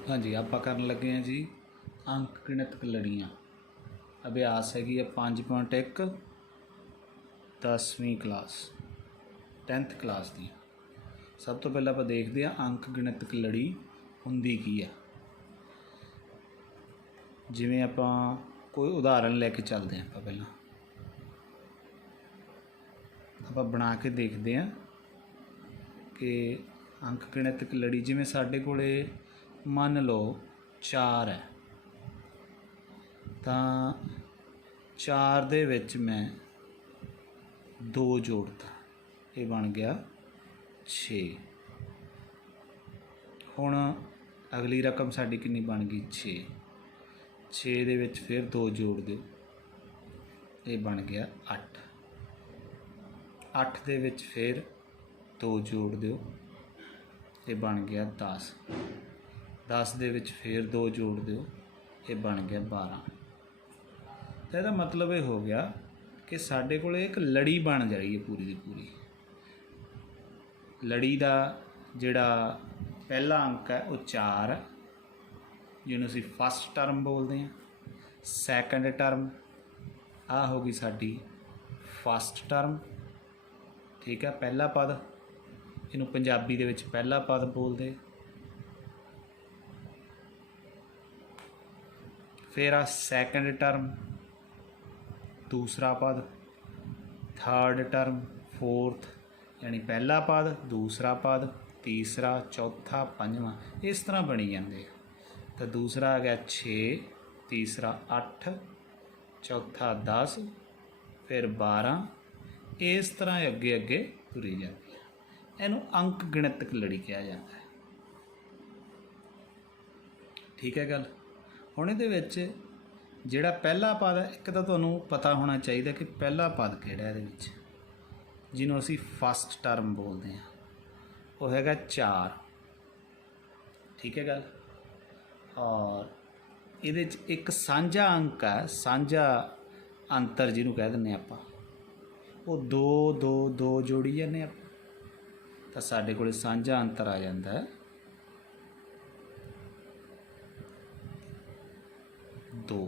हाँ जी, आप करन लगे हैं जी अंक गिणत लड़ियाँ। अभ्यास हैगी है 5.1 10वीं क्लास 10th क्लास दी। सब तो पहले आप देखते हैं अंक गिणत लड़ी हुंदी की है। जिमें आप कोई उदाहरण लैके चलते हैं, आप पहला आप बना के देखते हैं कि अंक गिणत लड़ी जिमें साढ़े कोले मान लो 4 है, तो 4 दे विच मैं 2 जोड़ता, ये बन गया 6। हुण अगली रकम साडी कितनी बन गई 6 दे विच फिर 2 जोड़ दो, ये बन गया 8। 8 दे विच फिर 2 जोड़ दो, ये बन गया 10। 10 दे विच फिर 2 जोड़ दो, ये बन गया 12। तो इसका मतलब ये हो गया कि साढ़े को एक लड़ी बन जा रही है पूरी की पूरी। लड़ी का जिहड़ा पहला अंक है वो 4 है, जिन्होंने असीं फस्ट टर्म बोलते हैं। सैकेंड टर्म आ होगी साडी फस्ट टर्म, ठीक है, पहला पद, इनू पंजाबी दे विच पहला पद बोलते। फिर आ सैकेंड टर्म दूसरा पद, थर्ड टर्म फोर्थ यानी पहला पद दूसरा पद तीसरा चौथा पंजवां, इस तरह बनी जाते। तो दूसरा आ गया 6, तीसरा 8, चौथा 10, फिर 12, इस तरह अगे अगे तुरी जाती है। इनू अंक गिणतक लड़ी कहा जाता है, ठीक है गल। हुण इहदे विच जिहड़ा पहला पद है, एक तो तुहानूं पता होना चाहिए कि पहला पद किहड़ा है, जिन्हों असीं फस्ट टर्म बोलते हैं, वो हैगा 4, ठीक है गल। और इहदे च एक सांझा अंक है, सांझा अंतर जिन्हों कह दिंदे आपां, वो 2 2 2 जोड़ी जाने आप, तो साडे कोल सांझा अंतर आ जाता है 2।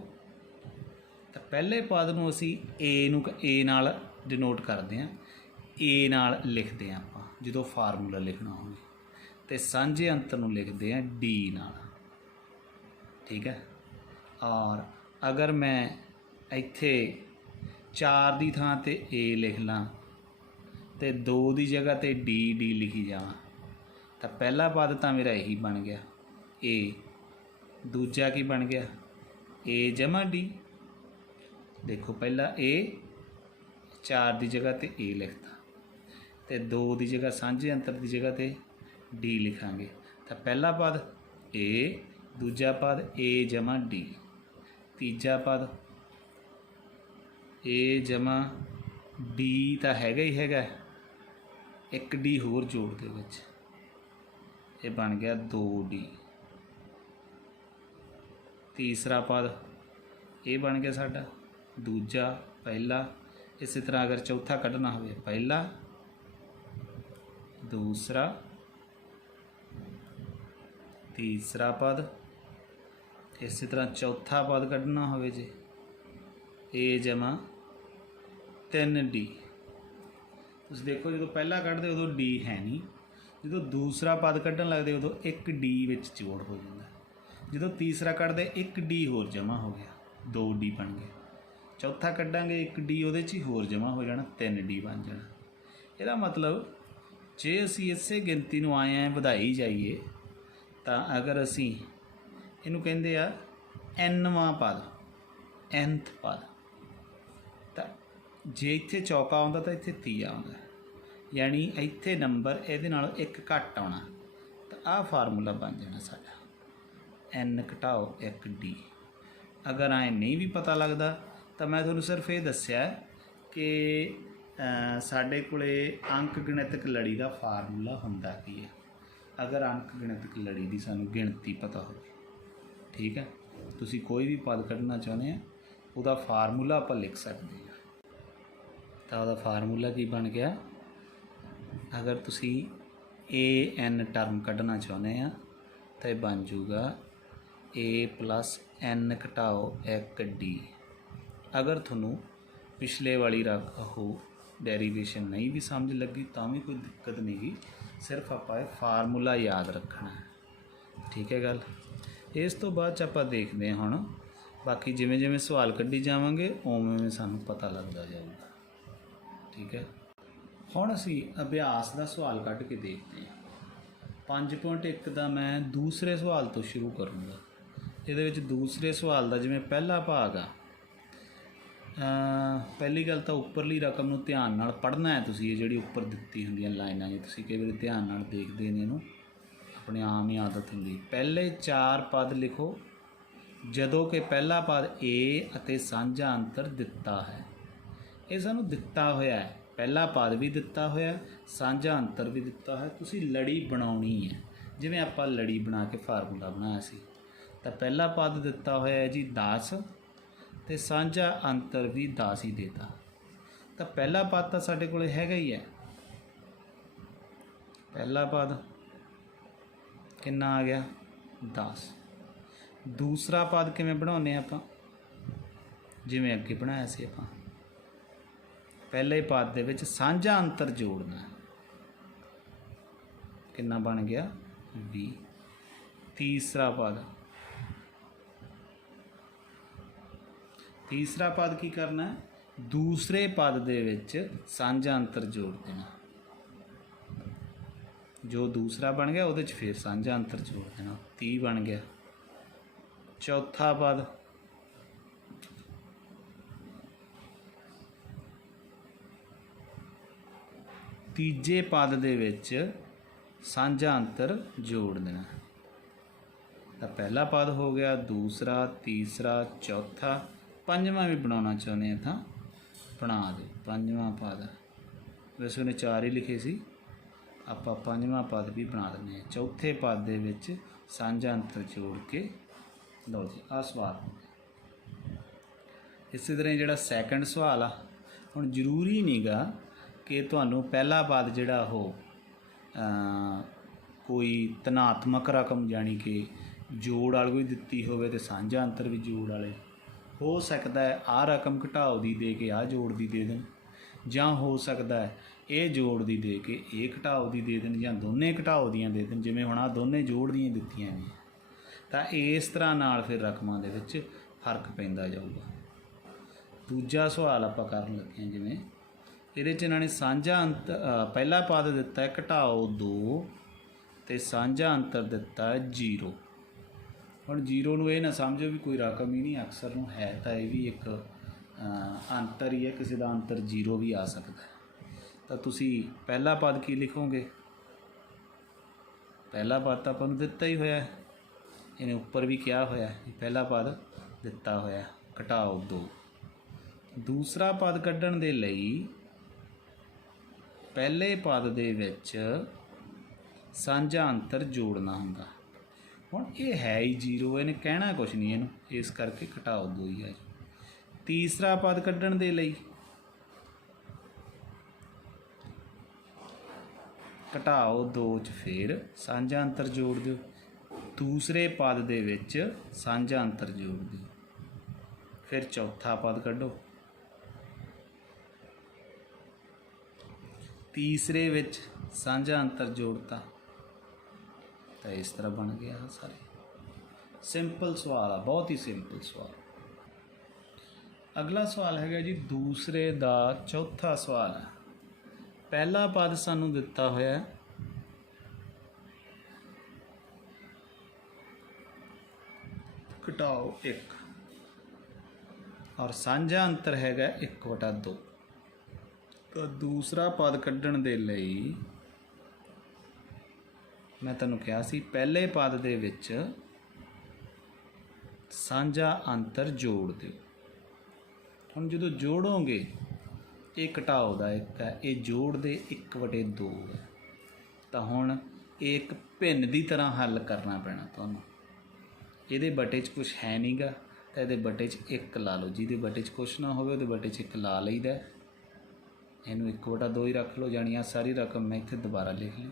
तो पहले पद नूं असीं ए नाल डिनोट करते हैं, ए नाल लिखते हैं आपां जो फार्मूला लिखना होवे, तो सांझे अंतर नूं लिखते हैं डी नाल, ठीक है। और अगर मैं इत्थे 4 की थां ते ए लिख लां तो 2 की जगह ते डी लिखी जावां, तो पहला पद तो मेरा यही बन गया ए, दूजा की बन गया ए जमा डी। देखो पहला ए, 4 की जगह ते ए लिखता, तो 2 की जगह सांझे अंतर की जगह ते डी लिखांगे, तो पहला पद ए, दूजा पद ए जमा डी, तीजा पद ए जमा डी तो हैगा ही हैगा, एक डी होर जोड़ दे विच, ये बन गया 2D। तीसरा पद ये बन गया साडा दूजा पहला। इस तरह अगर चौथा कढ़ना हो, पहला दूसरा तीसरा पद, इस तरह चौथा पद कढ़ना हो जे ए जमा 3D। तुसीं देखो जो पहला कढ़ते उदों डी है नहीं, जो दूसरा पद कढ़न लगते उदों एक डी विच जोड़ हो जाता, जो तीसरा कढ़ते एक डी होर जमा हो गया, 2D बन गया। चौथा कढ़ांगे एक डी उहदे च ही होर जमा हो जाना, 3D बन जाना। ਇਹਦਾ मतलब जे असी इसे गिनती नूं आए हैं वधाई जाइए, तो अगर असी इनू कहते आ nवां पद, nth पद, तो जे इत्थे चौका आउंदा तो इत्थे तीया आउंदा, यानी इत्थे नंबर इहदे नालों एक घट आउणा, तो आ फार्मूला बन जाना साडा n घटाओ 1D। अगर आए नहीं भी पता लगता तो मैं तुहानूं सिर्फ ये दस्सिया कि साडे कोले अंक गिणतक लड़ी का फार्मूला हुंदा की है, अगर अंक गिणतक लड़ी की सानूं गिणती पता हो, ठीक है। तुसीं कोई भी पद कढ़ना चाहुंदे आ उहदा फार्मूला आपां लिख सकते हैं। तो उहदा फार्मूला की बन गया, अगर तुसीं ए एन टर्म कढ़ना चाहुंदे आ ਤਾਂ ਇਹ ਬਣ ਜੂਗਾ a + n ਘਟਾਓ 1d। ਅਗਰ ਤੁਹਾਨੂੰ ਪਿਛਲੇ ਵਾਲੀ ਡੈਰੀਵੇਸ਼ਨ ਨਹੀਂ ਵੀ ਸਮਝ ਲੱਗੀ ਤਾਂ ਵੀ ਕੋਈ ਦਿੱਕਤ ਨਹੀਂ ਗੀ, ਸਿਰਫ ਆਪਾਂ ਇਹ ਫਾਰਮੂਲਾ ਯਾਦ ਰੱਖਣਾ ਹੈ। ਠੀਕ ਹੈ ਗੱਲ। ਇਸ ਤੋਂ ਬਾਅਦ 'ਚ ਆਪਾਂ ਦੇਖਦੇ ਹਾਂ ਹੁਣ ਬਾਕੀ ਜਿਵੇਂ ਜਿਵੇਂ ਸਵਾਲ ਕੱਢੀ ਜਾਵਾਂਗੇ ਉਵੇਂ ਉਵੇਂ ਸਾਨੂੰ ਪਤਾ ਲੱਗਦਾ ਜਾਊਗਾ। ਠੀਕ ਹੈ। ਹੁਣ ਅਸੀਂ ਅਭਿਆਸ ਦਾ ਸਵਾਲ ਕੱਢ ਕੇ ਦੇਖਦੇ ਹਾਂ। 5.1 ਦਾ ਮੈਂ ਦੂਸਰੇ ਸਵਾਲ ਤੋਂ ਸ਼ੁਰੂ ਕਰੂੰਗਾ। ਇਹਦੇ ਵਿੱਚ ਦੂਸਰੇ ਸਵਾਲ ਦਾ ਜਿਵੇਂ ਪਹਿਲਾ ਭਾਗ ਆ, ਪਹਿਲੀ ਗੱਲ ਤਾਂ ਉੱਪਰਲੀ ਰਕਮ ਨੂੰ ਧਿਆਨ ਨਾਲ ਪੜ੍ਹਨਾ ਹੈ ਤੁਸੀਂ। ਇਹ ਜਿਹੜੀ ਉੱਪਰ ਦਿੱਤੀ ਹੁੰਦੀਆਂ ਲਾਈਨਾਂ ਜੀ ਤੁਸੀਂ ਕਈ ਵਾਰੀ ਧਿਆਨ ਨਾਲ ਦੇਖਦੇ ਨੇ, ਇਹਨੂੰ ਆਪਣੇ ਆਮ ਹੀ ਆਦਤ ਹੁੰਦੀ। ਪਹਿਲੇ 4 ਪਦ ਲਿਖੋ ਜਦੋਂ ਕਿ ਪਹਿਲਾ ਪਦ a ਅਤੇ ਸਾਂਝਾ ਅੰਤਰ ਦਿੱਤਾ ਹੈ। ਇਹ ਸਾਨੂੰ ਦਿੱਤਾ ਹੋਇਆ ਹੈ, ਪਹਿਲਾ ਪਦ ਵੀ ਦਿੱਤਾ ਹੋਇਆ, ਸਾਂਝਾ ਅੰਤਰ ਵੀ ਦਿੱਤਾ ਹੋਇਆ। ਤੁਸੀਂ ਲੜੀ ਬਣਾਉਣੀ ਹੈ, ਜਿਵੇਂ ਆਪਾਂ ਲੜੀ ਬਣਾ ਕੇ ਫਾਰਮੂਲਾ ਬਣਾਇਆ ਸੀ। ਤਾਂ ਪਹਿਲਾ ਪਦ ਦਿੱਤਾ ਹੋਇਆ ਹੈ ਜੀ 10 ਅਤੇ ਸਾਂਝਾ ਅੰਤਰ ਵੀ 10 ਹੀ ਦੇਤਾ। ਤਾਂ ਪਹਿਲਾ ਪਦ ਤਾਂ ਸਾਡੇ ਕੋਲ ਹੈਗਾ ਹੀ ਹੈ। ਪਹਿਲਾ ਪਦ ਕਿੰਨਾ ਆ ਗਿਆ 10। ਦੂਸਰਾ ਪਦ ਕਿਵੇਂ ਬਣਾਉਂਦੇ ਆਪਾਂ, ਜਿਵੇਂ ਅੱਗੇ ਬਣਾਇਆ ਸੀ ਆਪਾਂ। ਪਹਿਲੇ ਪਦ ਦੇ ਵਿੱਚ ਸਾਂਝਾ ਅੰਤਰ ਜੋੜਨਾ, ਕਿੰਨਾ ਬਣ ਗਿਆ 20। ਤੀਸਰਾ ਪਦ ਕੀ ਕਰਨਾ, ਦੂਸਰੇ ਪਦ ਦੇ ਵਿੱਚ ਸਾਂਝਾ ਅੰਤਰ ਜੋੜ ਦੇਣਾ। ਜੋ ਦੂਸਰਾ ਬਣ ਗਿਆ ਉਹਦੇ 'ਚ ਫਿਰ ਸਾਂਝਾ ਅੰਤਰ ਜੋੜ ਦੇਣਾ, 30 ਬਣ ਗਿਆ। ਚੌਥਾ ਪਦ ਤੀਜੇ ਪਦ ਦੇ ਵਿੱਚ ਸਾਂਝਾ ਅੰਤਰ ਜੋੜ ਦੇਣਾ। ਤਾਂ ਪਹਿਲਾ ਪਦ ਹੋ ਗਿਆ, ਦੂਸਰਾ, ਤੀਸਰਾ, ਚੌਥਾ, ਪੰਜਵਾਂ ਵੀ ਬਣਾਉਣਾ ਚਾਹੁੰਦੇ ਹਾਂ ਤਾਂ ਬਣਾ ਦਿਓ। ਪੰਜਵਾਂ ਪਦ ਵੈਸੇ ਉਹਨੇ 4 ਹੀ ਲਿਖੇ ਸੀ, ਆਪਾਂ ਪੰਜਵਾਂ ਪਦ ਵੀ ਬਣਾ ਦਿੰਦੇ ਹਾਂ। ਚੌਥੇ ਪਦ ਦੇ ਵਿੱਚ ਸਾਂਝਾ ਅੰਤਰ ਜੋੜ ਕੇ ਲਓ ਜੀ ਆਹ ਸਵਾਲ। ਇਸੇ ਤਰ੍ਹਾਂ ਜਿਹੜਾ ਸੈਕੰਡ ਸਵਾਲ ਆ, ਹੁਣ ਜ਼ਰੂਰੀ ਨਹੀਂ ਗਾ ਕਿ ਤੁਹਾਨੂੰ ਪਹਿਲਾ ਪਦ ਜਿਹੜਾ ਉਹ ਕੋਈ ਧਨਾਤਮਕ ਰਕਮ ਜਾਣੀ ਕਿ ਜੋੜ ਵਾਲੀ ਕੋਈ ਦਿੱਤੀ ਹੋਵੇ ਅਤੇ ਸਾਂਝਾ ਅੰਤਰ ਵੀ ਜੋੜ ਵਾਲੇ। ਹੋ ਸਕਦਾ ਹੈ ਆਹ ਰਕਮ ਘਟਾਓ ਦੀ ਦੇ ਕੇ ਆਹ ਜੋੜ ਦੀ ਦੇ ਦੇਣ, ਜਾਂ ਹੋ ਸਕਦਾ ਹੈ ਇਹ ਜੋੜ ਦੀ ਦੇ ਕੇ ਇਹ ਘਟਾਓ ਦੀ ਦੇ ਦੇਣ, ਜਾਂ ਦੋਨੇ ਘਟਾਓ ਦੀਆਂ ਦੇ ਦੇਣ, ਜਿਵੇਂ ਹੁਣ ਆਹ ਦੋਨੇ ਜੋੜ ਦੀਆਂ ਦਿੱਤੀਆਂ ਨੇ। ਤਾਂ ਇਸ ਤਰ੍ਹਾਂ ਨਾਲ ਫਿਰ ਰਕਮਾਂ ਦੇ ਵਿੱਚ ਫਰਕ ਪੈਂਦਾ ਜਾਊਗਾ। ਦੂਜਾ ਸਵਾਲ ਆਪਾਂ ਕਰਨ ਲੱਗੇ ਹਾਂ, ਜਿਵੇਂ ਇਹਦੇ 'ਚ ਇਹਨਾਂ ਨੇ ਸਾਂਝਾ ਪਹਿਲਾ ਪਦ ਦਿੱਤਾ ਹੈ ਘਟਾਓ 2 ਅਤੇ ਸਾਂਝਾ ਅੰਤਰ ਦਿੱਤਾ ਹੈ 0। ਹੁਣ 0 ਨੂੰ ਇਹ ਨਾ ਸਮਝੋ ਵੀ ਕੋਈ ਰਕਮ ਹੀ ਨਹੀਂ, ਅਕਸਰ ਨੂੰ ਹੈ ਤਾਂ ਇਹ ਵੀ ਇੱਕ ਅੰਤਰ ਹੀ ਹੈ, ਕਿਸੇ ਦਾ ਅੰਤਰ 0 ਵੀ ਆ ਸਕਦਾ। ਤਾਂ ਤੁਸੀਂ ਪਹਿਲਾ ਪਦ ਕੀ ਲਿਖੋਗੇ, ਪਹਿਲਾ ਪਦ ਤਾਂ ਆਪਾਂ ਨੂੰ ਦਿੱਤਾ ਹੀ ਹੋਇਆ, ਇਹਨੇ ਉੱਪਰ ਵੀ ਕਿਹਾ ਹੋਇਆ ਪਹਿਲਾ ਪਦ ਦਿੱਤਾ ਹੋਇਆ ਘਟਾਓ 2। ਦੂਸਰਾ ਪਦ ਕੱਢਣ ਦੇ ਲਈ ਪਹਿਲੇ ਪਦ ਦੇ ਵਿੱਚ ਸਾਂਝਾ ਅੰਤਰ ਜੋੜਨਾ ਹੁੰਦਾ। ਹੁਣ ਇਹ ਹੈ ਹੀ 0, ਇਹਨੇ ਕਹਿਣਾ ਕੁਛ ਨਹੀਂ ਇਹਨੂੰ, ਇਸ ਕਰਕੇ ਘਟਾਓ 2 ਹੀ ਹੈ। ਤੀਸਰਾ ਪਦ ਕੱਢਣ ਦੇ ਲਈ ਘਟਾਓ 2 'ਚ ਫਿਰ ਸਾਂਝਾ ਅੰਤਰ ਜੋੜ ਦਿਓ, ਦੂਸਰੇ ਪਦ ਦੇ ਵਿੱਚ ਸਾਂਝਾ ਅੰਤਰ ਜੋੜ ਦਿਓ, ਫਿਰ ਚੌਥਾ ਪਦ ਕੱਢੋ, ਤੀਸਰੇ ਵਿੱਚ ਸਾਂਝਾ ਅੰਤਰ ਜੋੜਤਾ। ਤਾਂ ਇਸ ਤਰ੍ਹਾਂ ਬਣ ਗਿਆ ਸਾਰੇ। ਸਿੰਪਲ ਸਵਾਲ ਆ, ਬਹੁਤ ਹੀ ਸਿੰਪਲ ਸਵਾਲ। ਅਗਲਾ ਸਵਾਲ ਹੈਗਾ ਜੀ ਦੂਸਰੇ ਦਾ ਚੌਥਾ ਸਵਾਲ ਹੈ। ਪਹਿਲਾ ਪਦ ਸਾਨੂੰ ਦਿੱਤਾ ਹੋਇਆ ਘਟਾਓ 1 ਔਰ ਸਾਂਝਾ ਅੰਤਰ ਹੈਗਾ 1/2। ਤਾਂ ਦੂਸਰਾ ਪਦ ਕੱਢਣ ਦੇ ਲਈ ਮੈਂ ਤੁਹਾਨੂੰ ਕਿਹਾ ਸੀ ਪਹਿਲੇ ਪਦ ਦੇ ਵਿੱਚ ਸਾਂਝਾ ਅੰਤਰ ਜੋੜ ਦਿਓ। ਹੁਣ ਜਦੋਂ ਜੋੜੋਗੇ ਇਹ ਘਟਾਓ ਦਾ 1 ਹੈ, ਇਹ ਜੋੜ ਦੇ 1/2 ਹੈ। ਤਾਂ ਹੁਣ ਇਹ ਇੱਕ ਭਿੰਨ ਦੀ ਤਰ੍ਹਾਂ ਹੱਲ ਕਰਨਾ ਪੈਣਾ ਤੁਹਾਨੂੰ। ਇਹਦੇ ਬਟੇ 'ਚ ਕੁਛ ਹੈ ਨਹੀਂ ਗਾ ਤਾਂ ਇਹਦੇ ਬਟੇ 'ਚ 1 ਲਾ ਲਓ, ਜਿਹਦੇ ਬਟੇ 'ਚ ਕੁਛ ਨਾ ਹੋਵੇ ਉਹਦੇ ਬਟੇ 'ਚ 1 ਲਾ ਲਈਦਾ। ਇਹਨੂੰ 1/2 ਹੀ ਰੱਖ ਲਓ, ਜਾਣੀ ਆ ਸਾਰੀ ਰਕਮ ਮੈਂ ਇੱਥੇ ਦੁਬਾਰਾ ਲਿਖ ਲਈ।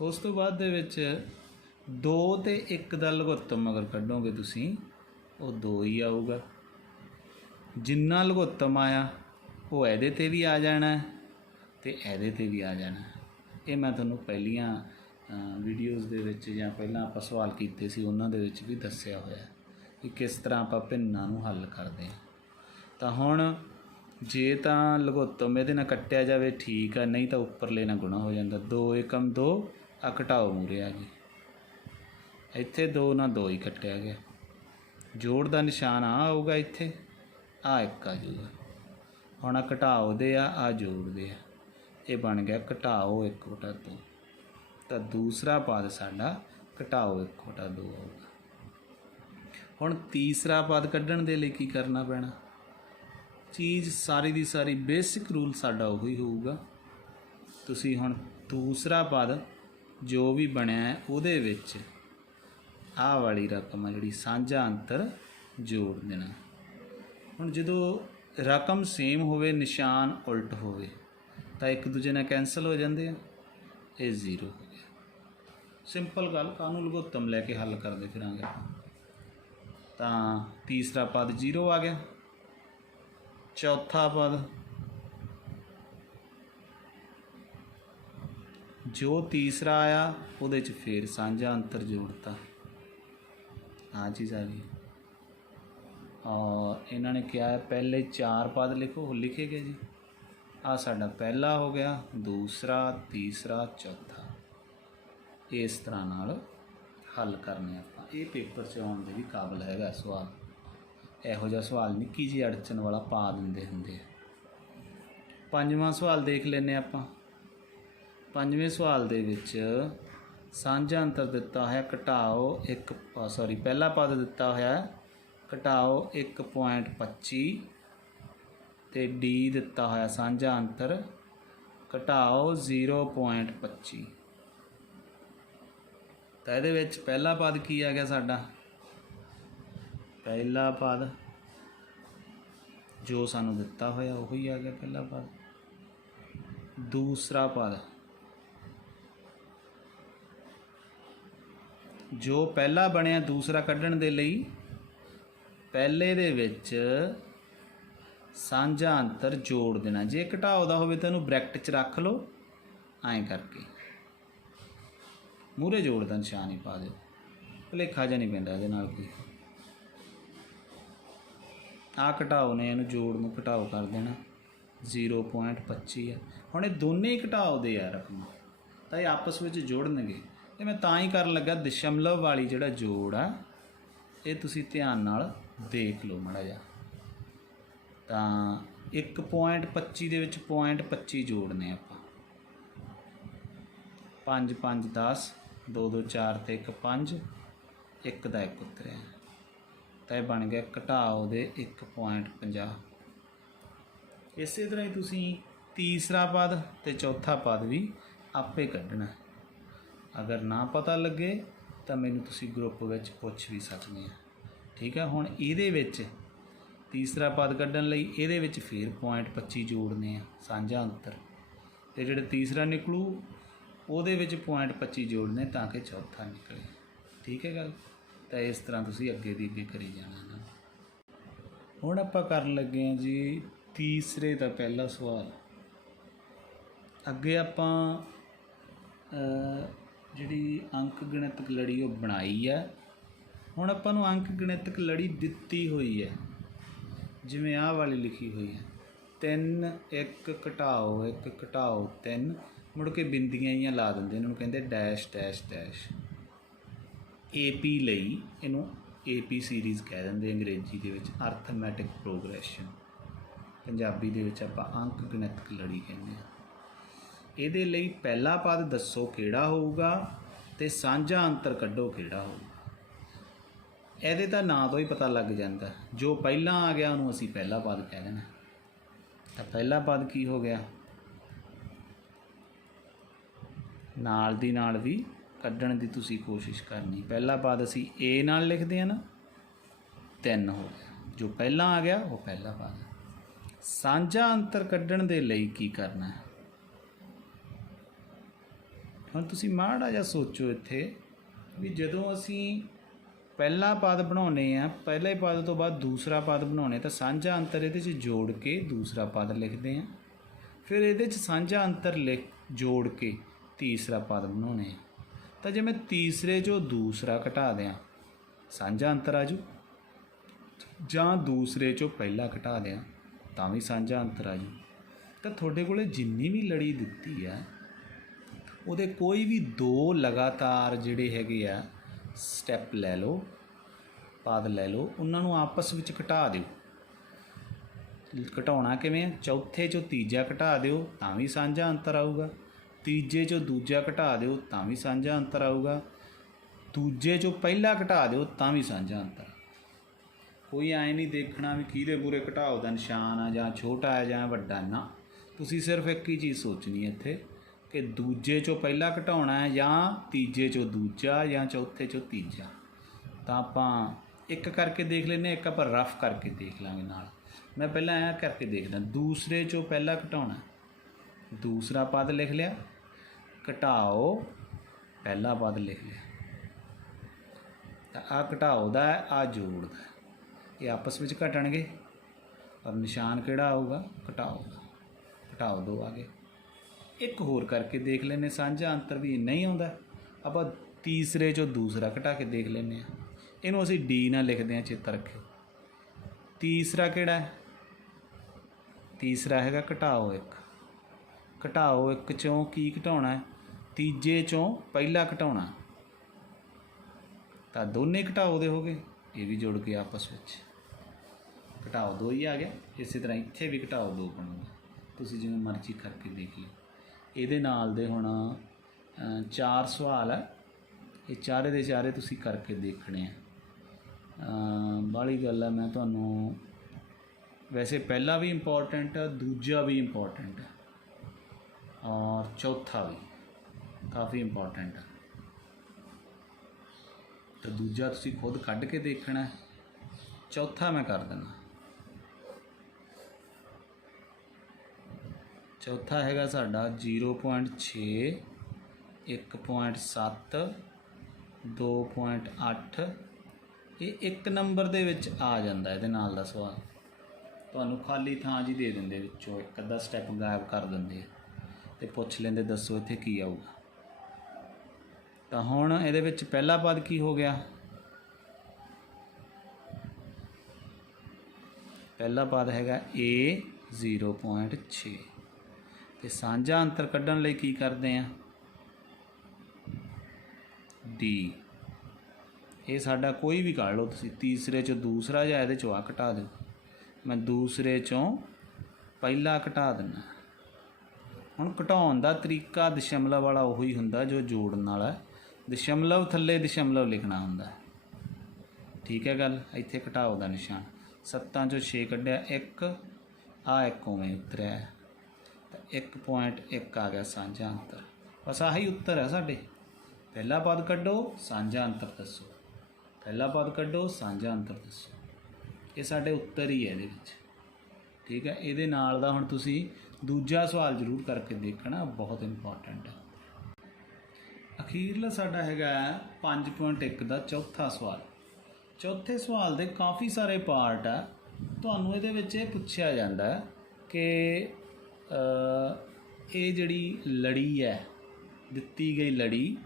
ਉਸ ਤੋਂ ਬਾਅਦ ਦੇ ਵਿੱਚ 2 ਤੇ 1 ਦਾ ਲਘੁੱਤਮ ਅਗਰ ਕੱਢੋਗੇ ਤੁਸੀਂ ਉਹ 2 ਹੀ ਆਊਗਾ। ਜਿੰਨਾ ਲਘੁੱਤਮ ਆਇਆ ਉਹ ਇਹਦੇ 'ਤੇ ਵੀ ਆ ਜਾਣਾ ਤੇ ਇਹਦੇ 'ਤੇ ਵੀ ਆ ਜਾਣਾ। ਇਹ ਮੈਂ ਤੁਹਾਨੂੰ ਪਹਿਲੀਆਂ ਵੀਡੀਓਜ਼ ਦੇ ਵਿੱਚ ਜਾਂ ਪਹਿਲਾਂ ਆਪਾਂ ਸਵਾਲ ਕੀਤੇ ਸੀ ਉਹਨਾਂ ਦੇ ਵਿੱਚ ਵੀ ਦੱਸਿਆ ਹੋਇਆ ਕਿ ਕਿਸ ਤਰ੍ਹਾਂ ਆਪਾਂ ਭਿੰਨਾਂ ਨੂੰ ਹੱਲ ਕਰਦੇ ਹਾਂ। ਤਾਂ ਹੁਣ ਜੇ ਤਾਂ ਲਘੁੱਤਮ ਇਹਦੇ ਨਾਲ ਕੱਟਿਆ ਜਾਵੇ ਠੀਕ ਆ, ਨਹੀਂ ਤਾਂ ਉੱਪਰਲੇ ਨਾਲ ਗੁਣਾ ਹੋ ਜਾਂਦਾ। 2 ਏਕਮ 2 ਆ ਘਟਾਓ ਮੂਹਰੇ ਆ ਗਈ, ਇੱਥੇ 2 ਨਾਲ 2 ਹੀ ਕੱਟਿਆ ਗਿਆ। ਜੋੜ ਦਾ ਨਿਸ਼ਾਨ ਆ ਆਊਗਾ, ਇੱਥੇ ਆ 1 ਆ ਜਾਊਗਾ। ਹੁਣ ਆ ਘਟਾਓ ਦੇ ਆ ਜੋੜ ਦੇ ਆ, ਇਹ ਬਣ ਗਿਆ ਘਟਾਓ 1/2। ਤਾਂ ਦੂਸਰਾ ਪਦ ਸਾਡਾ ਘਟਾਓ 1/2 ਆਊਗਾ। ਹੁਣ ਤੀਸਰਾ ਪਦ ਕੱਢਣ ਦੇ ਲਈ ਕੀ ਕਰਨਾ ਪੈਣਾ? ਚੀਜ਼ ਸਾਰੀ ਦੀ ਸਾਰੀ ਬੇਸਿਕ ਰੂਲ ਸਾਡਾ ਉਹੀ ਹੋਊਗਾ। ਤੁਸੀਂ ਹੁਣ ਦੂਸਰਾ ਪਦ ਜੋ ਵੀ ਬਣਿਆ ਉਹਦੇ ਵਿੱਚ ਆਹ ਵਾਲੀ ਰਕਮ ਆ ਜਿਹੜੀ ਸਾਂਝਾ ਅੰਤਰ ਜੋੜ ਦੇਣਾ। ਹੁਣ ਜਦੋਂ ਰਕਮ ਸੇਮ ਹੋਵੇ, ਨਿਸ਼ਾਨ ਉਲਟ ਹੋਵੇ ਤਾਂ ਇੱਕ ਦੂਜੇ ਨਾਲ ਕੈਂਸਲ ਹੋ ਜਾਂਦੇ ਆ, ਇਹ 0 ਹੋ ਗਿਆ। ਸਿੰਪਲ ਗੱਲ, ਕਾਹਨੂੰ ਲਘੁੱਤਮ ਲੈ ਕੇ ਹੱਲ ਕਰਦੇ ਫਿਰਾਂਗੇ। ਤਾਂ ਤੀਸਰਾ ਪਦ 0 ਆ ਗਿਆ। ਚੌਥਾ ਪਦ ਜੋ ਤੀਸਰਾ ਆਇਆ ਉਹਦੇ 'ਚ ਫੇਰ ਸਾਂਝਾ ਅੰਤਰ ਜੋੜਤਾ, ਆ ਚੀਜ਼ ਆ ਗਈ। ਔਰ ਇਹਨਾਂ ਨੇ ਕਿਹਾ ਹੈ ਪਹਿਲੇ 4 ਪਦ ਲਿਖੋ, ਲਿਖੇ ਗਏ ਜੀ। ਆ ਸਾਡਾ ਪਹਿਲਾ ਹੋ ਗਿਆ, ਦੂਸਰਾ, ਤੀਸਰਾ, ਚੌਥਾ। ਇਸ ਤਰ੍ਹਾਂ ਨਾਲ ਹੱਲ ਕਰਨੇ ਆਪਾਂ। ਇਹ ਪੇਪਰ 'ਚ ਆਉਣ ਦੇ ਵੀ ਕਾਬਲ ਹੈਗਾ ਸਵਾਲ। ਇਹੋ ਜਿਹਾ ਸਵਾਲ ਨਿੱਕੀ ਜਿਹੀ ਅੜਚਨ ਵਾਲਾ ਪਾ ਦਿੰਦੇ ਹੁੰਦੇ ਆ। 5ਵਾਂ ਸਵਾਲ ਦੇਖ ਲੈਂਦੇ ਆਪਾਂ। 5ਵੇਂ ਸਵਾਲ ਦੇ ਵਿੱਚ ਸਾਂਝਾ ਅੰਤਰ ਦਿੱਤਾ ਹੋਇਆ ਘਟਾਓ ਪਹਿਲਾ ਪਦ ਦਿੱਤਾ ਹੋਇਆ ਘਟਾਓ 1.25 ਤੇ ਡੀ ਦਿੱਤਾ ਹੋਇਆ ਸਾਂਝਾ ਅੰਤਰ ਘਟਾਓ 0.25। ਤਾਂ ਇਹਦੇ ਵਿੱਚ ਪਹਿਲਾ ਪਦ ਕੀ ਆ ਗਿਆ ਸਾਡਾ? ਪਹਿਲਾ ਪਦ ਜੋ ਸਾਨੂੰ ਦਿੱਤਾ ਹੋਇਆ ਉਹੀ ਆ ਗਿਆ ਪਹਿਲਾ ਪਦ। ਦੂਸਰਾ ਪਦ ਜੋ ਪਹਿਲਾ ਬਣਿਆ ਦੂਸਰਾ ਕੱਢਣ ਦੇ ਲਈ ਪਹਿਲੇ ਦੇ ਵਿੱਚ ਸਾਂਝਾ ਅੰਤਰ ਜੋੜ ਦੇਣਾ। ਜੇ ਘਟਾਓ ਦਾ ਹੋਵੇ ਤਾਂ ਇਹਨੂੰ ਬ੍ਰੈਕਟ 'ਚ ਰੱਖ ਲਓ, ਐਂ ਕਰਕੇ ਮੂਹਰੇ ਜੋੜ ਦਾ ਨਿਸ਼ਾਨ ਹੀ ਪਾ ਦਿਓ, ਭੁਲੇਖਾ ਜਿਹਾ ਨਹੀਂ ਪੈਂਦਾ ਇਹਦੇ ਨਾਲ ਕੋਈ। ਆਹ ਘਟਾਓ ਨੇ ਇਹਨੂੰ ਜੋੜ ਨੂੰ ਘਟਾਓ ਕਰ ਦੇਣਾ, 0.25 ਆ। ਹੁਣ ਇਹ ਦੋਨੇ ਹੀ ਘਟਾਓ ਦੇ ਆ ਰਕਮਾਂ, ਤਾਂ ਇਹ ਆਪਸ ਵਿੱਚ ਜੋੜਨਗੇ। ਇਹ ਮੈਂ ਤਾਂ ਹੀ ਕਰਨ ਲੱਗਾ, ਦਸ਼ਮਲਵ ਵਾਲੀ ਜਿਹੜਾ ਜੋੜ ਆ ਇਹ ਤੁਸੀਂ ਧਿਆਨ ਨਾਲ ਦੇਖ ਲਓ ਮਾੜਾ ਜਿਹਾ। ਤਾਂ 1.25 ਦੇ ਵਿੱਚ 0.25 ਜੋੜਨੇ ਆਪਾਂ। 5 5 10, 2 2 4 ਤੇ 1 5, 1 ਦਾ 1 ਉਤਰਿਆ, ਤਾਂ ਇਹ ਬਣ ਗਿਆ ਘਟਾਓ ਦੇ 1.50। ਇਸੇ ਤਰ੍ਹਾਂ ਹੀ ਤੁਸੀਂ ਤੀਸਰਾ ਪਦ ਤੇ ਚੌਥਾ ਪਦ ਵੀ ਆਪੇ ਕੱਢਣਾ। ਅਗਰ ਨਾ ਪਤਾ ਲੱਗੇ ਤਾਂ ਮੈਨੂੰ ਤੁਸੀਂ ਗਰੁੱਪ ਵਿੱਚ ਪੁੱਛ ਵੀ ਸਕਦੇ ਆ, ਠੀਕ ਹੈ। ਹੁਣ ਇਹਦੇ ਵਿੱਚ ਤੀਸਰਾ ਪਦ ਕੱਢਣ ਲਈ ਇਹਦੇ ਵਿੱਚ ਫਿਰ 0.25 ਜੋੜਨੇ ਆ ਸਾਂਝਾ ਅੰਤਰ, ਤੇ ਜਿਹੜਾ ਤੀਸਰਾ ਨਿਕਲੂ ਉਹਦੇ ਵਿੱਚ 0.25 ਜੋੜਨੇ ਤਾਂ ਕਿ ਚੌਥਾ ਨਿਕਲੇ, ਠੀਕ ਹੈ ਗੱਲ। ਤਾਂ ਇਸ ਤਰ੍ਹਾਂ ਤੁਸੀਂ ਅੱਗੇ ਦੀ ਅੱਗੇ ਕਰੀ ਜਾਣਾ ਨਾ। ਹੁਣ ਆਪਾਂ ਕਰਨ ਲੱਗੇ ਹਾਂ ਜੀ ਤੀਸਰੇ ਦਾ ਪਹਿਲਾ ਸਵਾਲ। ਅੱਗੇ ਆਪਾਂ ਜਿਹੜੀ ਅੰਕ ਗਣਿਤਕ ਲੜੀ ਉਹ ਬਣਾਈ ਹੈ। ਹੁਣ ਆਪਾਂ ਨੂੰ ਅੰਕ ਗਣਿਤਕ ਲੜੀ ਦਿੱਤੀ ਹੋਈ ਹੈ, ਜਿਵੇਂ ਆਹ ਵਾਲੀ ਲਿਖੀ ਹੋਈ ਹੈ 3 1 ਘਟਾਓ 1 ਘਟਾਓ 3, ਮੁੜ ਕੇ ਬਿੰਦੀਆਂ ਜਿਹੀਆਂ ਲਾ ਦਿੰਦੇ, ਇਹਨਾਂ ਨੂੰ ਕਹਿੰਦੇ ਡੈਸ਼ ਡੈਸ਼ ਡੈਸ਼। AP ਲਈ ਇਹਨੂੰ AP ਸੀਰੀਜ਼ ਕਹਿ ਦਿੰਦੇ ਅੰਗਰੇਜ਼ੀ ਦੇ ਵਿੱਚ, ਅਰਥਮੈਟਿਕ ਪ੍ਰੋਗਰੈਸ਼ਨ। ਪੰਜਾਬੀ ਦੇ ਵਿੱਚ ਆਪਾਂ ਅੰਕ ਗਣਿਤਕ ਲੜੀ ਕਹਿੰਦੇ ਹਾਂ। ਇਹਦੇ ਲਈ ਪਹਿਲਾ ਪਦ ਦੱਸੋ ਕਿਹੜਾ ਹੋਊਗਾ ਤੇ ਸਾਂਝਾ ਅੰਤਰ ਕੱਢੋ ਕਿਹੜਾ ਹੋਊਗਾ। ਇਹਦੇ ਤਾਂ ਨਾਂ ਤੋਂ ਹੀ ਪਤਾ ਲੱਗ ਜਾਂਦਾ, ਜੋ ਪਹਿਲਾਂ ਆ ਗਿਆ ਉਹਨੂੰ ਅਸੀਂ ਪਹਿਲਾ ਪਦ ਕਹਿ ਦੇਣਾ। ਤਾਂ ਪਹਿਲਾ ਪਦ ਕੀ ਹੋ ਗਿਆ? ਨਾਲ ਦੀ ਨਾਲ ਵੀ ਕੱਢਣ ਦੀ ਤੁਸੀਂ ਕੋਸ਼ਿਸ਼ ਕਰਨੀ। ਪਹਿਲਾ ਪਦ ਅਸੀਂ A ਨਾਲ ਲਿਖਦੇ ਹਾਂ ਨਾ, 3 ਹੋ ਗਿਆ, ਜੋ ਪਹਿਲਾਂ ਆ ਗਿਆ ਉਹ ਪਹਿਲਾ ਪਦ। ਸਾਂਝਾ ਅੰਤਰ ਕੱਢਣ ਦੇ ਲਈ ਕੀ ਕਰਨਾ ਹੈ? ਹੁਣ ਤੁਸੀਂ ਮਾੜਾ ਜਿਹਾ ਸੋਚੋ ਇੱਥੇ, ਵੀ ਜਦੋਂ ਅਸੀਂ ਪਹਿਲਾ ਪਦ ਬਣਾਉਂਦੇ ਆ, ਪਹਿਲੇ ਪਦ ਤੋਂ ਬਾਅਦ ਦੂਸਰਾ ਪਦ ਬਣਾਉਣੇ ਤਾਂ ਸਾਂਝਾ ਅੰਤਰ ਇਹਦੇ 'ਚ ਜੋੜ ਕੇ ਦੂਸਰਾ ਪਦ ਲਿਖਦੇ ਆ, ਫਿਰ ਇਹਦੇ 'ਚ ਸਾਂਝਾ ਅੰਤਰ ਲਿਖ ਜੋੜ ਕੇ ਤੀਸਰਾ ਪਦ ਬਣਾਉਣੇ ਆ। ਤਾਂ ਜੇ ਮੈਂ ਤੀਸਰੇ 'ਚੋਂ ਦੂਸਰਾ ਘਟਾ ਦਿਆਂ ਸਾਂਝਾ ਅੰਤਰ ਆ ਜੂ, ਜਾਂ ਦੂਸਰੇ 'ਚੋਂ ਪਹਿਲਾ ਘਟਾ ਦਿਆਂ ਤਾਂ ਵੀ ਸਾਂਝਾ ਅੰਤਰ ਆ ਜੂ। ਤਾਂ ਤੁਹਾਡੇ ਕੋਲ ਜਿੰਨੀ ਵੀ ਲੜੀ ਦਿੱਤੀ ਆ ਉਹਦੇ ਕੋਈ ਵੀ ਦੋ ਲਗਾਤਾਰ ਜਿਹੜੇ ਹੈਗੇ ਆ ਸਟੈਪ ਲੈ ਲਓ, ਪਦ ਲੈ ਲਓ, ਉਹਨਾਂ ਨੂੰ ਆਪਸ ਵਿੱਚ ਘਟਾ ਦਿਓ। ਘਟਾਉਣਾ ਕਿਵੇਂ ਆ? ਚੌਥੇ 'ਚੋਂ ਤੀਜਾ ਘਟਾ ਦਿਓ ਤਾਂ ਵੀ ਸਾਂਝਾ ਅੰਤਰ ਆਊਗਾ, ਤੀਜੇ 'ਚੋਂ ਦੂਜਾ ਘਟਾ ਦਿਓ ਤਾਂ ਵੀ ਸਾਂਝਾ ਅੰਤਰ ਆਊਗਾ, ਦੂਜੇ 'ਚੋਂ ਪਹਿਲਾ ਘਟਾ ਦਿਓ ਤਾਂ ਵੀ ਸਾਂਝਾ ਅੰਤਰ। ਕੋਈ ਐਂ ਨਹੀਂ ਦੇਖਣਾ ਵੀ ਕਿਹਦੇ ਪੂਰੇ ਘਟਾਓ ਦਾ ਨਿਸ਼ਾਨ ਆ ਜਾਂ ਛੋਟਾ ਹੈ ਜਾਂ ਵੱਡਾ, ਨਾ। ਤੁਸੀਂ ਸਿਰਫ ਇੱਕ ਹੀ ਚੀਜ਼ ਸੋਚਣੀ ਹੈ ਇੱਥੇ ਕਿ ਦੂਜੇ 'ਚੋਂ ਪਹਿਲਾ ਘਟਾਉਣਾ ਹੈ ਜਾਂ ਤੀਜੇ 'ਚੋਂ ਦੂਜਾ ਜਾਂ ਚੌਥੇ 'ਚੋਂ ਤੀਜਾ। ਤਾਂ ਆਪਾਂ ਇੱਕ ਕਰਕੇ ਦੇਖ ਲੈਂਦੇ, ਇੱਕ ਆਪਾਂ ਰਫ ਕਰਕੇ ਦੇਖ ਲਾਂਗੇ ਨਾਲ। ਮੈਂ ਪਹਿਲਾਂ ਐਂ ਕਰਕੇ ਦੇਖਦਾ, ਦੂਸਰੇ 'ਚੋਂ ਪਹਿਲਾ ਘਟਾਉਣਾ, ਦੂਸਰਾ ਪਦ ਲਿਖ ਲਿਆ, ਘਟਾਓ ਪਹਿਲਾ ਪਦ ਲਿਖ ਲਿਆ। ਤਾਂ ਆਹ ਘਟਾਓ ਦਾ ਹੈ, ਆਹ ਜੋੜ ਦਾ, ਇਹ ਆਪਸ ਵਿੱਚ ਘਟਣਗੇ ਪਰ ਨਿਸ਼ਾਨ ਕਿਹੜਾ ਆਊਗਾ? ਘਟਾਓ ਦਾ। ਘਟਾਓ ਦੋ ਆ ਗਏ। ਇੱਕ ਹੋਰ ਕਰਕੇ ਦੇਖ ਲੈਂਦੇ, ਸਾਂਝਾ ਅੰਤਰ ਵੀ ਇੰਨਾ ਹੀ ਆਉਂਦਾ। ਆਪਾਂ ਤੀਸਰੇ 'ਚੋਂ ਦੂਸਰਾ ਘਟਾ ਕੇ ਦੇਖ ਲੈਂਦੇ ਹਾਂ, ਇਹਨੂੰ ਅਸੀਂ ਡੀ ਨਾਲ ਲਿਖਦੇ ਹਾਂ, ਚੇਤਾ ਰੱਖਿਓ। ਤੀਸਰਾ ਕਿਹੜਾ ਹੈ? ਤੀਸਰਾ ਹੈਗਾ ਘਟਾਓ ਇੱਕ। ਘਟਾਓ ਇੱਕ 'ਚੋਂ ਕੀ ਘਟਾਉਣਾ ਹੈ? ਤੀਜੇ 'ਚੋਂ ਪਹਿਲਾ ਘਟਾਉਣਾ। ਤਾਂ ਦੋਨੇ ਘਟਾਓ ਦੇ ਹੋ ਗਏ, ਇਹ ਵੀ ਜੁੜ ਕੇ ਆਪਸ ਵਿੱਚ ਘਟਾਓ ਦੋ ਹੀ ਆ ਗਿਆ। ਇਸੇ ਤਰ੍ਹਾਂ ਇੱਥੇ ਵੀ ਘਟਾਓ ਦੋ ਬਣੂਗਾ, ਤੁਸੀਂ ਜਿਵੇਂ ਮਰਜ਼ੀ ਕਰਕੇ ਦੇਖ ਲਿਓ। ਇਹਦੇ ਨਾਲ ਦੇ ਹੁਣ 4 ਸਵਾਲ ਹੈ, ਇਹ ਚਾਰੇ ਦੇ ਚਾਰੇ ਤੁਸੀਂ ਕਰਕੇ ਦੇਖਣੇ ਆ। ਬਾਹਲੀ ਗੱਲ ਹੈ, ਮੈਂ ਤੁਹਾਨੂੰ ਵੈਸੇ ਪਹਿਲਾ ਵੀ ਇੰਪੋਰਟੈਂਟ ਹੈ, ਦੂਜਾ ਵੀ ਇੰਪੋਰਟੈਂਟ ਹੈ ਔਰ ਚੌਥਾ ਵੀ ਕਾਫੀ ਇੰਪੋਰਟੈਂਟ ਹੈ। ਤਾਂ ਦੂਜਾ ਤੁਸੀਂ ਖੁਦ ਕੱਢ ਕੇ ਦੇਖਣਾ, ਚੌਥਾ ਮੈਂ ਕਰ ਦਿੰਦਾ। ਚੌਥਾ ਹੈਗਾ ਸਾਡਾ 0.6, 1.7, 2.8। ਇਹ ਇੱਕ ਨੰਬਰ ਦੇ ਵਿੱਚ ਆ ਜਾਂਦਾ। ਇਹਦੇ ਨਾਲ ਦਾ ਸਵਾਲ ਤੁਹਾਨੂੰ ਖਾਲੀ ਥਾਂ ਜੀ ਦੇ ਦਿੰਦੇ, ਵਿੱਚੋਂ ਇੱਕ ਅੱਧਾ ਸਟੈਪ ਗਾਇਬ ਕਰ ਦਿੰਦੇ ਅਤੇ ਪੁੱਛ ਲੈਂਦੇ ਦੱਸੋ ਇੱਥੇ ਕੀ ਆਊਗਾ। ਤਾਂ ਹੁਣ ਇਹਦੇ ਵਿੱਚ ਪਹਿਲਾ ਪਦ ਕੀ ਹੋ ਗਿਆ? ਪਹਿਲਾ ਪਦ ਹੈਗਾ A 0.6 ਅਤੇ ਸਾਂਝਾ ਅੰਤਰ ਕੱਢਣ ਲਈ ਕੀ ਕਰਦੇ ਆ? D। ਇਹ ਸਾਡਾ ਕੋਈ ਵੀ ਕੱਢ ਲਓ ਤੁਸੀਂ, ਤੀਸਰੇ 'ਚੋਂ ਦੂਸਰਾ ਜਾਂ ਇਹਦੇ 'ਚੋਂ ਆ ਘਟਾ ਦਿਓ। ਮੈਂ ਦੂਸਰੇ 'ਚੋਂ ਪਹਿਲਾ ਘਟਾ ਦਿੰਦਾ। ਹੁਣ ਘਟਾਉਣ ਦਾ ਤਰੀਕਾ ਦਸ਼ਮਲਵ ਵਾਲਾ ਉਹੀ ਹੁੰਦਾ ਜੋ ਜੋੜਨ ਵਾਲਾ। ਦਸ਼ਮਲਵ ਥੱਲੇ ਦਸ਼ਮਲਵ ਲਿਖਣਾ ਹੁੰਦਾ, ਠੀਕ ਹੈ ਗੱਲ। ਇੱਥੇ ਘਟਾਓ ਦਾ ਨਿਸ਼ਾਨ, 7 'ਚੋਂ 6 ਕੱਢਿਆ, 1 ਆ 1 ਉਵੇਂ ਉਤਰਿਆ, ਤਾਂ 1.1 ਆ ਗਿਆ ਸਾਂਝਾ ਅੰਤਰ। ਬਸ ਆਹੀ ਉੱਤਰ ਹੈ ਸਾਡੇ। ਪਹਿਲਾ ਪਦ ਕੱਢੋ, ਸਾਂਝਾ ਅੰਤਰ ਦੱਸੋ, ਪਹਿਲਾ ਪਦ ਕੱਢੋ, ਸਾਂਝਾ ਅੰਤਰ ਦੱਸੋ। ਇਹ ਸਾਡੇ ਉੱਤਰ ਹੀ ਹੈ ਇਹਦੇ ਵਿੱਚ, ਠੀਕ ਹੈ। ਇਹਦੇ ਨਾਲ ਦਾ ਹੁਣ ਤੁਸੀਂ ਦੂਜਾ ਸਵਾਲ ਜ਼ਰੂਰ ਕਰਕੇ ਦੇਖਣਾ, ਬਹੁਤ ਇੰਪੋਰਟੈਂਟ ਹੈ। ਅਖੀਰਲਾ ਸਾਡਾ ਹੈਗਾ 5.1 ਦਾ ਚੌਥਾ ਸਵਾਲ। ਚੌਥੇ ਸਵਾਲ ਦੇ ਕਾਫੀ ਸਾਰੇ ਪਾਰਟ ਆ। ਤੁਹਾਨੂੰ ਇਹਦੇ ਵਿੱਚ ਇਹ ਪੁੱਛਿਆ ਜਾਂਦਾ ਕਿ ਇਹ ਜਿਹੜੀ ਲੜੀ ਹੈ, ਦਿੱਤੀ ਗਈ ਲੜੀ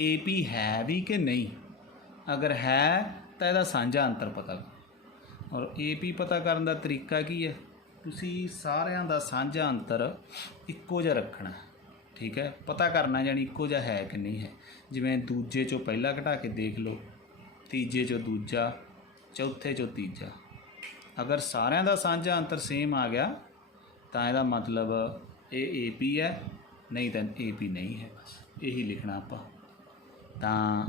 AP ਹੈ ਵੀ ਕਿ ਨਹੀਂ। ਅਗਰ ਹੈ ਤਾਂ ਇਹਦਾ ਸਾਂਝਾ ਅੰਤਰ ਪਤਾ ਕਰੋ। ਔਰ AP ਪਤਾ ਕਰਨ ਦਾ ਤਰੀਕਾ ਕੀ ਹੈ? ਤੁਸੀਂ ਸਾਰਿਆਂ ਦਾ ਸਾਂਝਾ ਅੰਤਰ ਇੱਕੋ ਜਿਹਾ ਰੱਖਣਾ, ਠੀਕ ਹੈ। ਪਤਾ ਕਰਨਾ ਜਾਣੀ ਇੱਕੋ ਜਿਹਾ ਹੈ ਕਿ ਨਹੀਂ ਹੈ। ਜਿਵੇਂ ਦੂਜੇ 'ਚੋਂ ਪਹਿਲਾ ਘਟਾ ਕੇ ਦੇਖ ਲਓ, ਤੀਜੇ 'ਚੋਂ ਦੂਜਾ, ਚੌਥੇ 'ਚੋਂ ਤੀਜਾ। ਅਗਰ ਸਾਰਿਆਂ ਦਾ ਸਾਂਝਾ ਅੰਤਰ ਸੇਮ ਆ ਗਿਆ ਤਾਂ ਇਹਦਾ ਮਤਲਬ ਇਹ AP ਹੈ, ਨਹੀਂ ਤਾਂ AP ਨਹੀਂ ਹੈ। ਬਸ ਇਹੀ ਲਿਖਣਾ ਆਪਾਂ। ਤਾਂ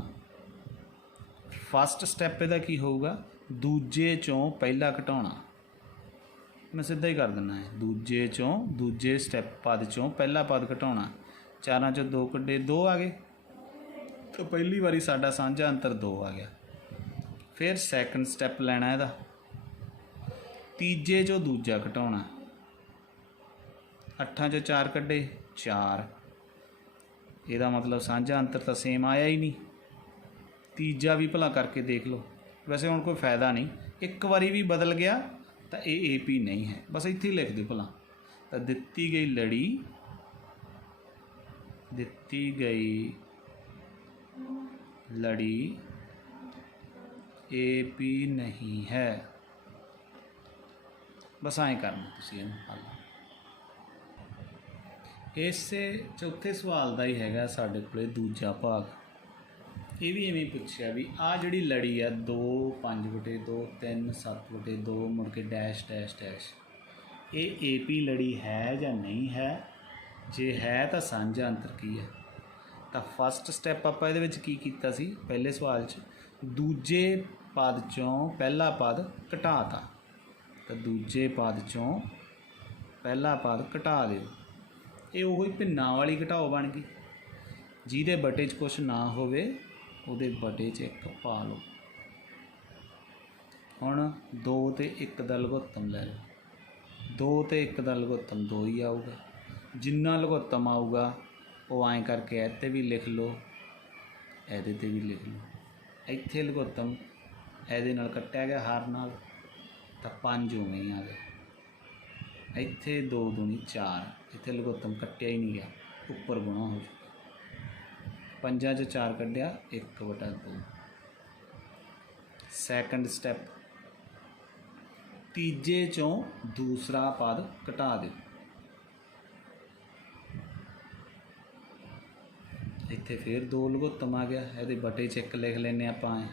ਫਸਟ ਸਟੈਪ ਇਹਦਾ ਕੀ ਹੋਊਗਾ? ਦੂਜੇ 'ਚੋਂ ਪਹਿਲਾ ਘਟਾਉਣਾ। ਮੈਂ ਸਿੱਧਾ ਹੀ ਕਰ ਦਿੰਦਾ ਹੈ, ਦੂਜੇ 'ਚੋਂ ਦੂਜੇ ਸਟੈਪ ਪਦ 'ਚੋਂ ਪਹਿਲਾ ਪਦ ਘਟਾਉਣਾ। 4 'ਚੋਂ 2 ਕੱਢੇ, 2 ਆ ਗਏ, ਤਾਂ ਪਹਿਲੀ ਵਾਰੀ ਸਾਡਾ ਸਾਂਝਾ ਅੰਤਰ 2 ਆ ਗਿਆ। ਫਿਰ ਸੈਕੰਡ ਸਟੈਪ ਲੈਣਾ ਇਹਦਾ, ਤੀਜੇ 'ਚੋਂ ਦੂਜਾ ਘਟਾਉਣਾ। 8 'ਚੋਂ 4 ਕੱਢੇ, 4। ਇਹਦਾ ਮਤਲਬ ਸਾਂਝਾ ਅੰਤਰ ਤਾਂ ਸੇਮ ਆਇਆ ਹੀ ਨਹੀਂ, ਤੀਜਾ ਵੀ ਭਲਾ ਕਰਕੇ ਦੇਖ ਲਓ। ਵੈਸੇ ਹੁਣ ਕੋਈ ਫਾਇਦਾ ਨਹੀਂ, ਇੱਕ ਵਾਰੀ ਵੀ ਬਦਲ ਗਿਆ ਤਾਂ ਇਹ AP ਨਹੀਂ ਹੈ, ਬਸ ਇੱਥੇ ਹੀ ਲਿਖ ਦਿਓ ਭਲਾ। ਤਾਂ ਦਿੱਤੀ ਗਈ ਲੜੀ AP नहीं है। बस ਐਂ करना ਤੁਸੀਂ ਇਹਨੂੰ हल। ਇਸੇ ਚੌਥੇ ਸਵਾਲ ਦਾ ਹੀ ਹੈਗਾ ਸਾਡੇ ਕੋਲੇ ਦੂਜਾ ਭਾਗ। ਇਹ ਵੀ ਐਵੇਂ ਪੁੱਛਿਆ ਵੀ ਆਹ ਜਿਹੜੀ ਲੜੀ ਆ 2 5/2 3 7/2 ਮੁੜ ਕੇ ਡੈਸ਼ ਡੈਸ਼ ਡੈਸ਼, ਇਹ AP ਲੜੀ ਹੈ ਜਾਂ ਨਹੀਂ ਹੈ? ਜੇ ਹੈ ਤਾਂ ਸਾਂਝਾ ਅੰਤਰ ਕੀ ਹੈ? ਤਾਂ ਫਸਟ ਸਟੈਪ ਆਪਾਂ ਇਹਦੇ ਵਿੱਚ ਕੀ ਕੀਤਾ ਸੀ ਪਹਿਲੇ ਸਵਾਲ 'ਚ, ਦੂਜੇ ਪਦ 'ਚੋਂ ਪਹਿਲਾ ਪਦ ਘਟਾਤਾ। ਤਾਂ ਦੂਜੇ ਪਦ 'ਚੋਂ ਪਹਿਲਾ ਪਦ ਘਟਾ ਦਿਓ। ਇਹ ਉਹੀ ਭਿੰਨਾਂ ਵਾਲੀ ਘਟਾਓ ਬਣ ਗਈ। ਜਿਹਦੇ ਬਟੇ 'ਚ ਕੁਛ ਨਾ ਹੋਵੇ ਉਹਦੇ ਬਟੇ 'ਚ 1 ਪਾ ਲਓ। ਹੁਣ 2 ਤੇ 1 ਦਾ ਲਘੁੱਤਮ ਲੈ ਲਓ। 2 ਤੇ 1 ਦਾ ਲਘੁੱਤਮ 2 ਹੀ ਆਊਗਾ। ਜਿੰਨਾ ਲਘੁੱਤਮ ਆਊਗਾ ਉਹ ਐਂ ਕਰਕੇ ਇੱਥੇ ਵੀ ਲਿਖ ਲਓ, ਇਹਦੇ 'ਤੇ ਵੀ ਲਿਖ ਲਓ। ਇੱਥੇ ਲਘੁੱਤਮ ਇਹਦੇ ਨਾਲ ਕੱਟਿਆ ਗਿਆ ਹਰ ਨਾਲ, ਤਾਂ 5 ਉਵੇਂ ਹੀ ਆ ਗਿਆ। ਇੱਥੇ 2 ਦੂਣੀ 4, ਇੱਥੇ ਲਘੁੱਤਮ ਕੱਟਿਆ ਹੀ ਨਹੀਂ ਗਿਆ, ਉੱਪਰ ਗੁਣਾ ਹੋ ਜਾਊਗਾ। 5 'ਚੋਂ 4 ਕੱਢਿਆ 1/2। ਸੈਕੰਡ ਸਟੈਪ, ਤੀਜੇ 'ਚੋਂ ਦੂਸਰਾ ਪਦ ਘਟਾ ਦਿਓ। ਇੱਥੇ ਫਿਰ 2 ਲਘੁੱਤਮ ਆ ਗਿਆ, ਇਹਦੇ ਬਟੇ 'ਚ 1 ਲਿਖ ਲੈਂਦੇ ਆਪਾਂ ਐਂ,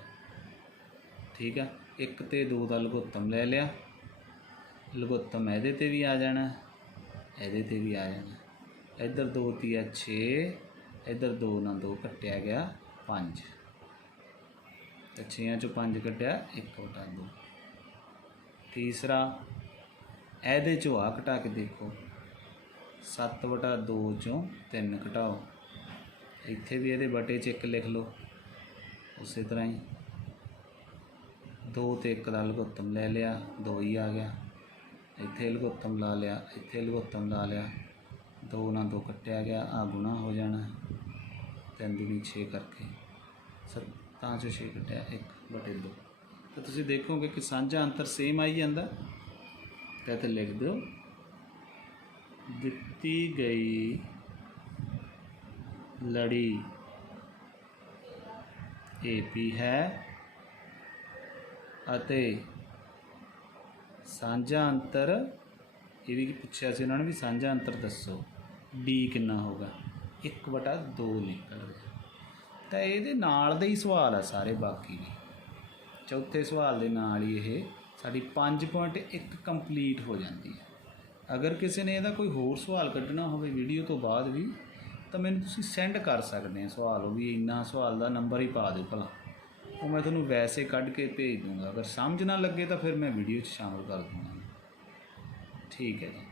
ਠੀਕ ਆ। 1 ਤੇ 2 ਦਾ ਲਘੁੱਤਮ ਲੈ ਲਿਆ, ਲਘੁੱਤਮ ਇਹਦੇ 'ਤੇ ਵੀ ਆ ਜਾਣਾ, ਇਹਦੇ 'ਤੇ ਵੀ ਆ ਜਾਣਾ। ਇੱਧਰ 2 ਤੀਆ 6, ਇੱਧਰ 2 ਨਾਲ 2 ਕੱਟਿਆ ਗਿਆ 5, ਤਾਂ 6 'ਚੋਂ 5 ਕੱਢਿਆ 1/2। ਤੀਸਰਾ, ਇਹਦੇ 'ਚੋਂ ਆ ਘਟਾ ਕੇ ਦੇਖੋ, 7/2 'ਚੋਂ 3 ਘਟਾਓ। ਇੱਥੇ ਵੀ ਇਹਦੇ ਬਟੇ 'ਚ 1 ਲਿਖ ਲਓ, ਉਸੇ ਤਰ੍ਹਾਂ ਹੀ 2 ਤੇ 1 ਦਾ ਲਘੁੱਤਮ ਲੈ ਲਿਆ, 2 ਹੀ ਆ ਗਿਆ। ਇੱਥੇ ਲਘੁੱਤਮ ਲਾ ਲਿਆ, ਇੱਥੇ ਲਘੁੱਤਮ ਲਾ ਲਿਆ, 2 ਨਾਲ 2 ਕੱਟਿਆ ਗਿਆ, ਆ ਗੁਣਾ ਹੋ ਜਾਣਾ। 3 ਦੂਣੀ 6 ਕਰਕੇ 7 'ਚੋਂ 6 ਕੱਟਿਆ 1/2। ਤਾਂ ਤੁਸੀਂ ਦੇਖੋਗੇ ਕਿ ਸਾਂਝਾ ਅੰਤਰ ਸੇਮ ਆਈ ਜਾਂਦਾ। ਤਾਂ ਇੱਥੇ ਲਿਖ ਦਿਓ, ਦਿੱਤੀ ਗਈ ਲੜੀ AP ਹੈ ਅਤੇ ਸਾਂਝਾ ਅੰਤਰ, ਇਹ ਵੀ ਪੁੱਛਿਆ ਸੀ ਉਹਨਾਂ ਨੇ ਵੀ ਸਾਂਝਾ ਅੰਤਰ ਦੱਸੋ, D ਕਿੰਨਾ ਹੋਗਾ? 1/2 ਨਿਕਲ ਗਿਆ। ਤਾਂ ਇਹਦੇ ਨਾਲ ਦੇ ਹੀ ਸਵਾਲ ਆ ਸਾਰੇ ਬਾਕੀ ਵੀ। ਚੌਥੇ ਸਵਾਲ ਦੇ ਨਾਲ ਹੀ ਇਹ ਸਾਡੀ 5.1 ਕੰਪਲੀਟ ਹੋ ਜਾਂਦੀ ਹੈ। ਅਗਰ ਕਿਸੇ ਨੇ ਇਹਦਾ ਕੋਈ ਹੋਰ ਸਵਾਲ ਕੱਢਣਾ ਹੋਵੇ ਵੀਡੀਓ ਤੋਂ ਬਾਅਦ ਵੀ, ਤਾਂ ਮੈਨੂੰ ਤੁਸੀਂ ਸੈਂਡ ਕਰ ਸਕਦੇ ਆ ਸਵਾਲ, ਉਹ ਵੀ ਇੰਨਾ ਸਵਾਲ ਦਾ ਨੰਬਰ ਹੀ ਪਾ ਦਿਓ ਭਲਾ, ਉਹ ਮੈਂ ਤੁਹਾਨੂੰ ਵੈਸੇ ਕੱਢ ਕੇ ਭੇਜ ਦੂੰਗਾ। ਅਗਰ ਸਮਝ ਨਾ ਲੱਗੇ ਤਾਂ ਫਿਰ ਮੈਂ ਵੀਡੀਓ 'ਚ ਸ਼ਾਮਲ ਕਰ ਦੂੰਗਾ। ਠੀਕ ਹੈ ਜੀ।